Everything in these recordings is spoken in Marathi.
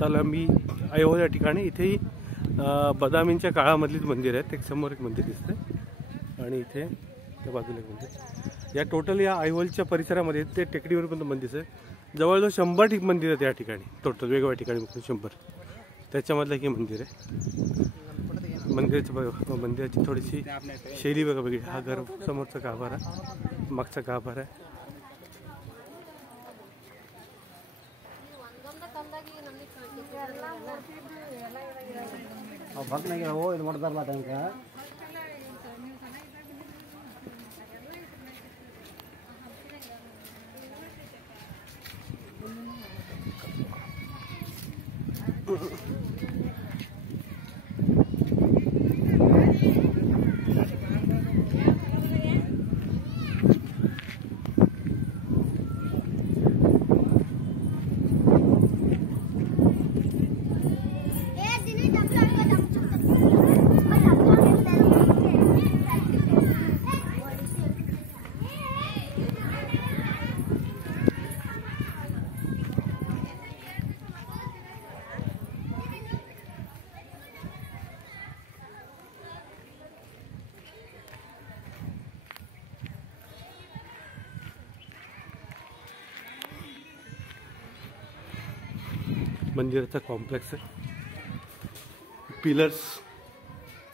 आता आला मी आयो या ठिकाणी. इथेही बदामींच्या काळामधलीच मंदिर आहेत. एक समोर एक मंदिर दिसतंय आणि इथे त्या बाजूला एक मंदिर. या टोटल या ऐहोलच्या परिसरामध्ये ते टेकडीवर पण मंदिर आहे. जवळजवळ 100 मंदिर आहेत या ठिकाणी टोटल, वेगवेगळ्या ठिकाणी 100. त्याच्यामधलं हे मंदिर आहे. मंदिराची थोडीशी शैली बघा वेगळी. हा घर समोरचा गाभारा, मागचा गाभारा आहे. मंदिराचा कॉम्प्लेक्स आहे. पिलर्स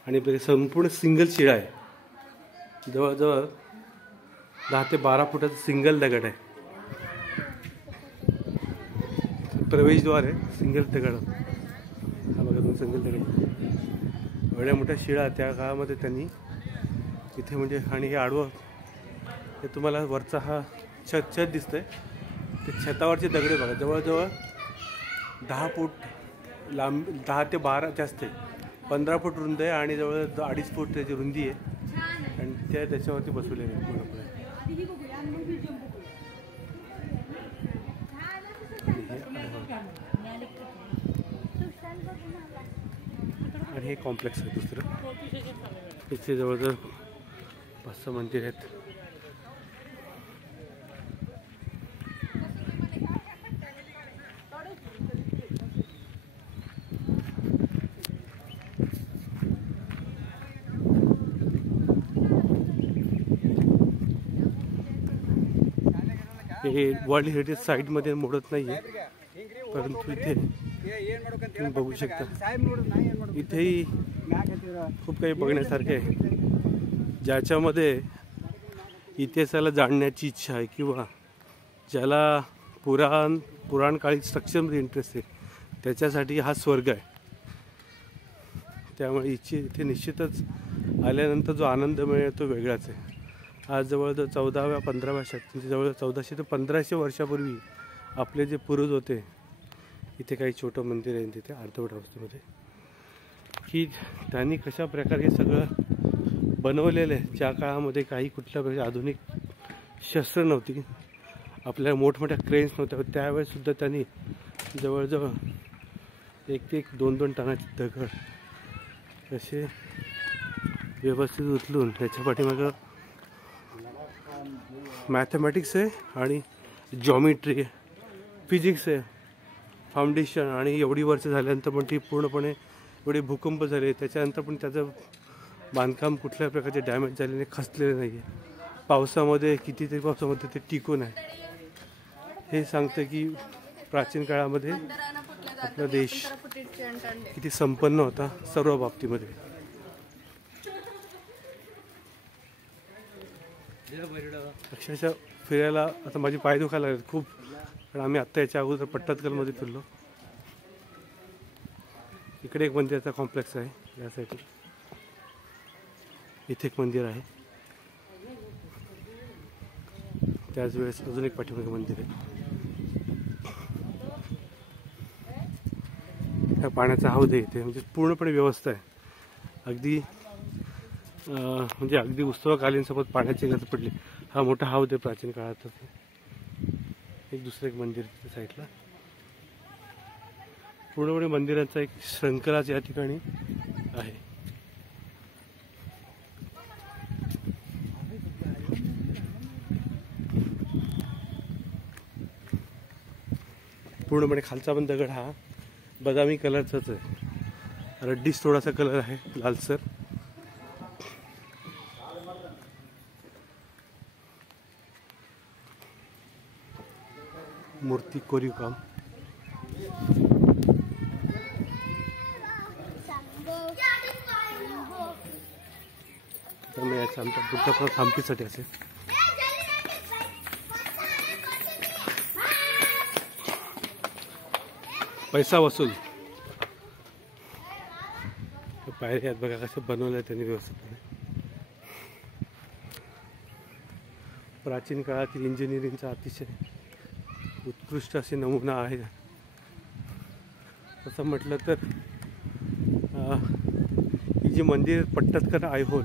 आणि संपूर्ण सिंगल शिळा आहे. जवळजवळ 10 ते 12 फुटाचा सिंगल दगड आहे. प्रवेशद्वार आहे, सिंगल दगड. हा बघा तुम्ही, सिंगल दगड. एवढ्या मोठ्या शिळा त्या काळामध्ये त्यांनी इथे म्हणजे. आणि हे आडवं हे तुम्हाला वरचा हा छत दिसतंय. ते छतावरचे दगडे बघा, जवळजवळ 10 फूट लांब, 10 ते 12 जास्त आहे. 15 फूट रुंद आहे आणि जवळ 2.5 फूट त्याची रुंदी आहे. आणि त्याच्यावरती बसवलेले आहेत पूर्णपणे. आणि हे कॉम्प्लेक्स आहे दुसरं. इथे जवळजवळ 5-6 मंदिर आहेत. हे वर्ल्ड हेरिटेज साईटमध्ये मोडत नाही आहे, परंतु इथे तुम्ही बघू शकता इथेही खूप काही बघण्यासारखे आहे. ज्याच्यामध्ये इतिहासाला जाणण्याची इच्छा आहे किंवा ज्याला पुराणकाळी स्ट्रक्चरमध्ये इंटरेस्ट आहे त्याच्यासाठी हा स्वर्ग आहे. त्यामुळे इथे निश्चितच आल्यानंतर जो आनंद मिळेल तो वेगळाच आहे. आज जवळजवळ 14व्या-15व्या शतकात, जवळ 1400 ते 1500 वर्षापूर्वी आपले जे पूर्वज होते, इथे काही छोटं मंदिर आहे तिथे अर्धवट अवस्थेमध्ये, की त्यांनी कशा प्रकारे हे सगळं बनवलेलं आहे. ज्या काळामध्ये काही कुठल्या प्रकारची आधुनिक शस्त्र नव्हती, आपल्याला मोठमोठ्या क्रेन्स नव्हत्या, त्यावेळेससुद्धा त्यांनी जवळजवळ 1-2 टनाचे दगड असे व्यवस्थित उचलून त्याच्या पाठीमागं मॅथमॅटिक्स आहे आणि जॉमेट्री आहे, फिजिक्स आहे, फाउंडेशन. आणि एवढी वर्ष झाल्यानंतर पण ती पूर्णपणे एवढे भूकंप झाले, त्याच्यानंतर पण त्याचं बांधकाम कुठल्या प्रकारचे डॅमेज झालेले खचलेलं नाही आहे. पावसामध्ये कितीतरी पावसामध्ये ते टिकून आहे. हे सांगतं की प्राचीन काळामध्ये आपला देश किती संपन्न होता सर्व बाबतीमध्ये. अक्षरशः फिरायला आता माझी पाय दुखायला लागले खूप, कारण आम्ही आत्ता याच्या अगोदर पट्टदकलमध्ये फिरलो. इकडे एक मंदिराचा कॉम्प्लेक्स आहे यासाठी. इथे एक मंदिर आहे, त्याच वेळेस अजून एक पाठीमागे मंदिर आहे. ह्या पाण्याचा हौद आहे इथे, म्हणजे पूर्णपणे व्यवस्था आहे. अगदी म्हणजे अगदी उत्सवकालीन सोबत पाण्याची गरज पडली. हा मोठा हौद आहे प्राचीन काळात. एक दुसरं एक मंदिर त्या साईडला. पूर्णपणे मंदिरांचा एक श्रृंखलाच या ठिकाणी आहे. पूर्णपणे खालचा पण दगड हा बदामी कलरचाच आहे, रड्डीस थोडासा कलर आहे लालसर. मूर्ती कोरीव काम. तर मी याचा आमच्या पुढचा थांबीसाठी असेल. पैसा वसूल. पायऱ्या आहेत बघा कसे बनवले त्यांनी व्यवस्थितपणे. प्राचीन काळातील इंजिनिअरिंगचा अतिशय उत्कृष्ट असे नमुना आहे. असं म्हटलं तर ही जी मंदिर पट्टदकल ऐहोल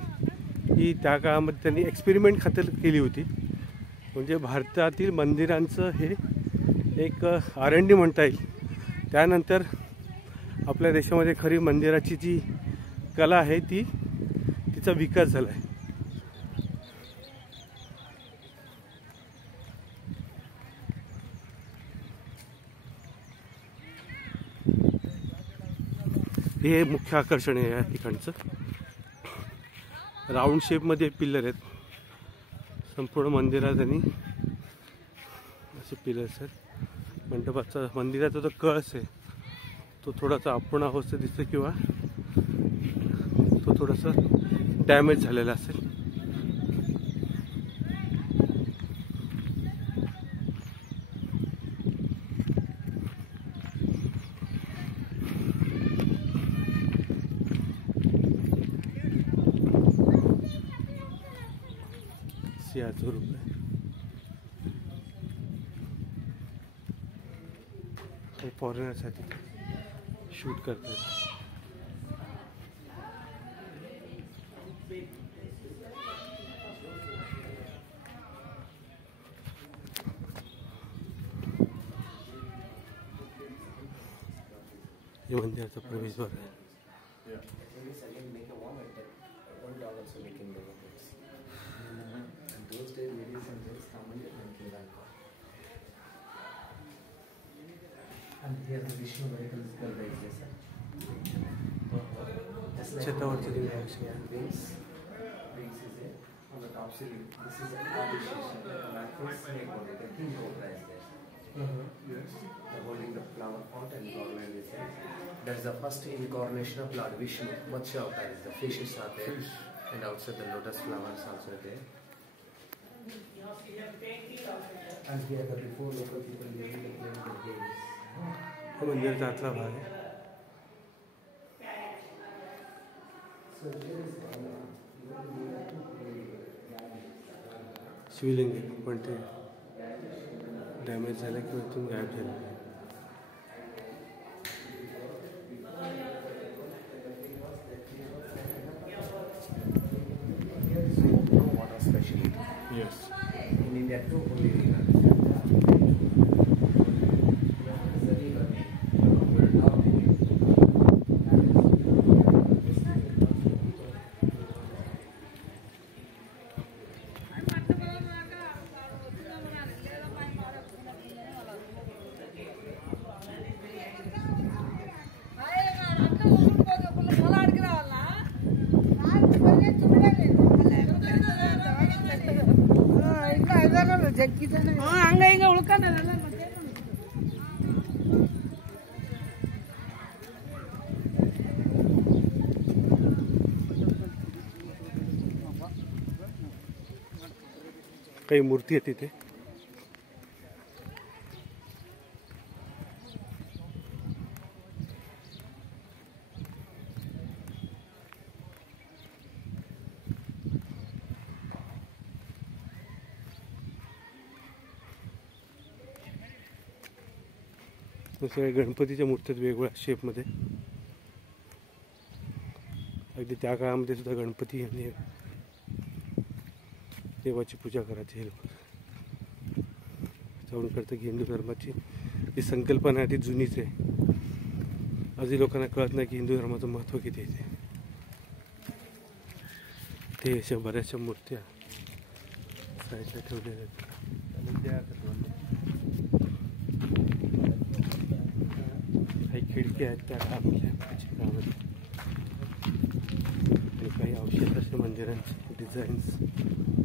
ही त्या काळामध्ये त्यांनी एक्सपेरिमेंट खातर केली होती. म्हणजे भारतातील मंदिरांचं हे एक R&D म्हणता येईल. त्यानंतर आपल्या देशामध्ये खरी मंदिराची जी कला आहे तिचा विकास झाला आहे. हे मुख्य आकर्षण आहे या ठिकाणचं. राऊंड शेपमध्ये पिलर आहेत संपूर्ण मंदिरात आणि असे पिलर्स आहेत. मंडपाचा मंदिराचा जो कळस आहे तो थोडासा अपूर्ण अवस्थेत दिसतो किंवा तो थोडासा डॅमेज झालेला असेल. सिंहाचं रूप आहे. फॉरेनरसाठी शूट करतात. हे मंदिराचा प्रवेशद्वार आहे. छतावरचं holding the flower pot and garland is there. That's the first incarnation of Lord Vishnu. Matsya avatar is the fishes are there, and outside the lotus flowers also there. As we have before, local people living the playing the games. हा मंदिराचा आतला भाग आहे. शिवलिंग आहे पण ते डॅमेज झालं किंवा इथून गायब झालं. Water specialty. Yes. In India too, only river. ಅಂಗೈಗ ಉಳ್ಕೊಂಡ काही मूर्ती आहे तिथे. सगळ्या गणपतीच्या मूर्त्या वेगवेगळ्या शेपमध्ये. अगदी त्या काळामध्ये सुद्धा गणपती आणि देवाची पूजा करायची हे लोक. जाऊन करतं की हिंदू धर्माची जी संकल्पना आहे ती जुनीच आहे. आजही लोकांना कळत नाही की हिंदू धर्माचं महत्त्व किती आहे. ते अशा बऱ्याचशा मूर्त्या साईडला ठेवलेल्या आहेत. खिडकी आहेत त्या काम केल्या चित्रामध्ये आणि काही अवशेष असे मंदिरांचे डिझाईन्स